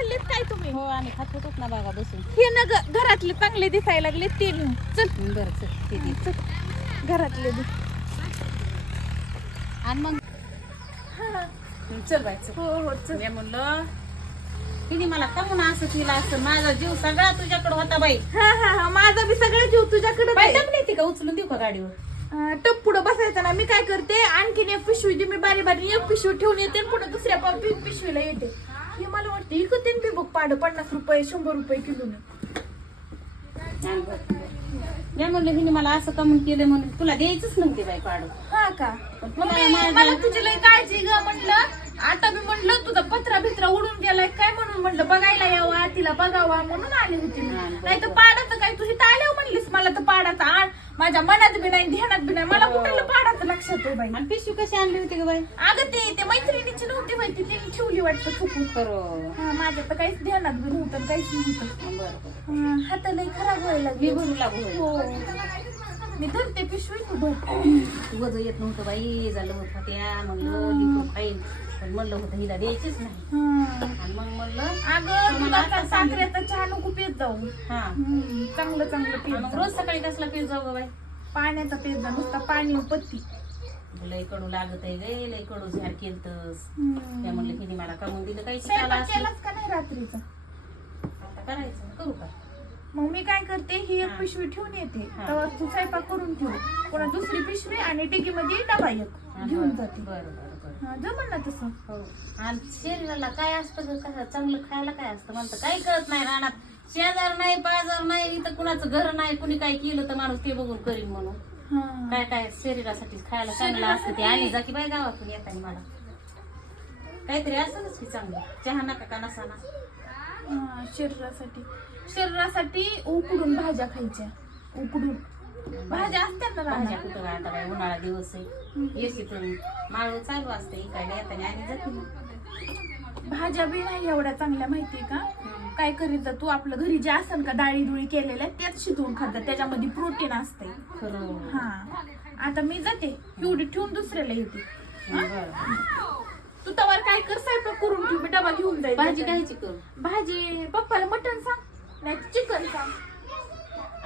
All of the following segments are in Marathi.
खाल्लेत काय तुम्ही? हो आम्ही खात होतोच ना बागा बसून. हे ना ग- घरातले चांगले दिसायला लागले ते नेऊ. चल. बरं चल ते दे. चल. घरातले दे. आणि मग? हा. चल बाय चल. हो हो चल. मी म्हणलं तिने मला का म्हणून असं केलं असं माझा जीव सगळा तुझ्याकडे होता बाई. हा हा हा. माझा बी सगळं जीव तुझ्याकडे बाई डबली येते का? उचलून देऊ का गाडीवर? टप पुढं बसायचं ना. मी काय करते आणखीन एक पिशवी जी मी बारी बारी एक पिशवी ठेवून येते पुढे दुसऱ्या पा- पि- पिशवीला येते. हे मला वाटतं इकते बी बघ पाड पन्नास रुपये शंभर रुपये किलो मी म्हणलं हिने मला असं कमून केलं म्हणून. तुला द्यायचंच नव्हते बाई पाडू. हा का? मला तुझी लई काळजी ग म्हणलं. आता मी म्हणलं तुझा पत्रा भित्रा उडून गेलाय काय म्हणून म्हणलं बघायला यावा तिला बघावा म्हणून आली होती. नाही तर पाडाचं काय तुझी आल्यावर म्हणलीस मला तर पाडाचा. माझ्या मनात बी नाही ध्यानात बी नाही. मला हो. कुठलं पाडाचं लक्षात आहे बाई? आणि पिशवी कशी आणली होती का बाई? अगं ते ते मैत्रिणीची नव्हती माहिती तिने ठेवली वाटतं चुकून हा, माझ्या तर काहीच ध्यानात बी नव्हतं काहीच नव्हतं. बरं हा, हातालाही खराब व्हायला मी लागली भरू लागू. हो. मी धरते पिशवी तू वजन येत नव्हतं बाई झालं होतं त्या म्हणलं पण म्हणलं होतं हिला द्यायचीच नाही. आणि मग म्हणलं अगं तुला आता साखरेचा चहा नको पेत जाऊ. हा. हम्म, चांगलं चांगलं पेत मग रोज सकाळी कसला पीस जाऊ ग बाई? पाण्याचा पेत जा नुसता पाणी आणि पत्ती. लय कडू लागत आहे गे लय कडू झाड केलतस. त्या म्हणलं हिने मला कमवून दिलं काही शिकायला स्वयंपाक असलं. केलास का नाही रात्रीचा आता करायचं करू का मग मी काय करते ही एक. पिशवी ठेवून येते. तेव्हा तू स्वयंपाक करून ठेव. पुन्हा दुसरी पिशवी आणि टिकीमध्ये डबा एक घेऊन जाते. हा, जमन ना तसं? हो. आणि शरीराला काय असतं ग? काय चांगलं खायला काय असतं? म्हणतं काही कळत नाही रानात. शेजार नाही पाजार नाही इथं कुणाचं घर नाही कुणी काय केलं तर माणूस ते बघून करीन म्हणून. हा. काय काय शरीरासाठी खायला चांगलं असतं ते आली जा की बाय गावातून येताना मला. काहीतरी असतच की चांगलं. चहा नका का नसाना? हा, शरीरासाठी. शरीरासाठी उकडून भाज्या खायच्या. उकडून. भाज्या असतात ना भाज्या. कुठं आता काय उन्हाळा दिवस आहे. येशीतून माळव चालू असतं इकडे येताना आणि जाते. भाज्या बी नाही एवढ्या चांगल्या माहितीये का? हम्म. काय करीत जा तू? आपलं घरी जे असेल का डाळी दुळी केलेल्या त्याच शिजवून खात जा. त्याच्यामध्ये प्रोटीन असते. खरं. हा. आता मी जाते. एवढी ठेवून दुसऱ्याला येते. बरं. काय कर स्वयंपाक करून ठेव मी डबा घेऊन जाईल भाजी कायची करू? भाजी पप्पाला मटण सांग नाही चिकन सांग.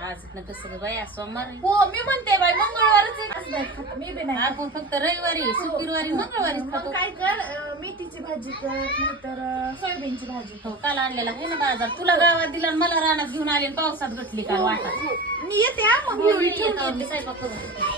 आज इथनं कसं बाई आज सोमवार आहे. हो मी म्हणते बाई मंगळवारच नाही खात. मी बी नाही खात. आपण फक्त रविवारी शुक्रवारी मंगळवारी मग खातो. काय कर अं, मेथीची भाजी कर नाहीतर अं, सोयाबीनची भाजी कर. हो काल आणलेला आहे ना बाजार. तुला गावात दिला आणि मला रानात घेऊन आले आणि पावसात गटली काल वाटा मी येते हा मग एवढी ठेवून येतो, मी येते. स्वयंपाक करून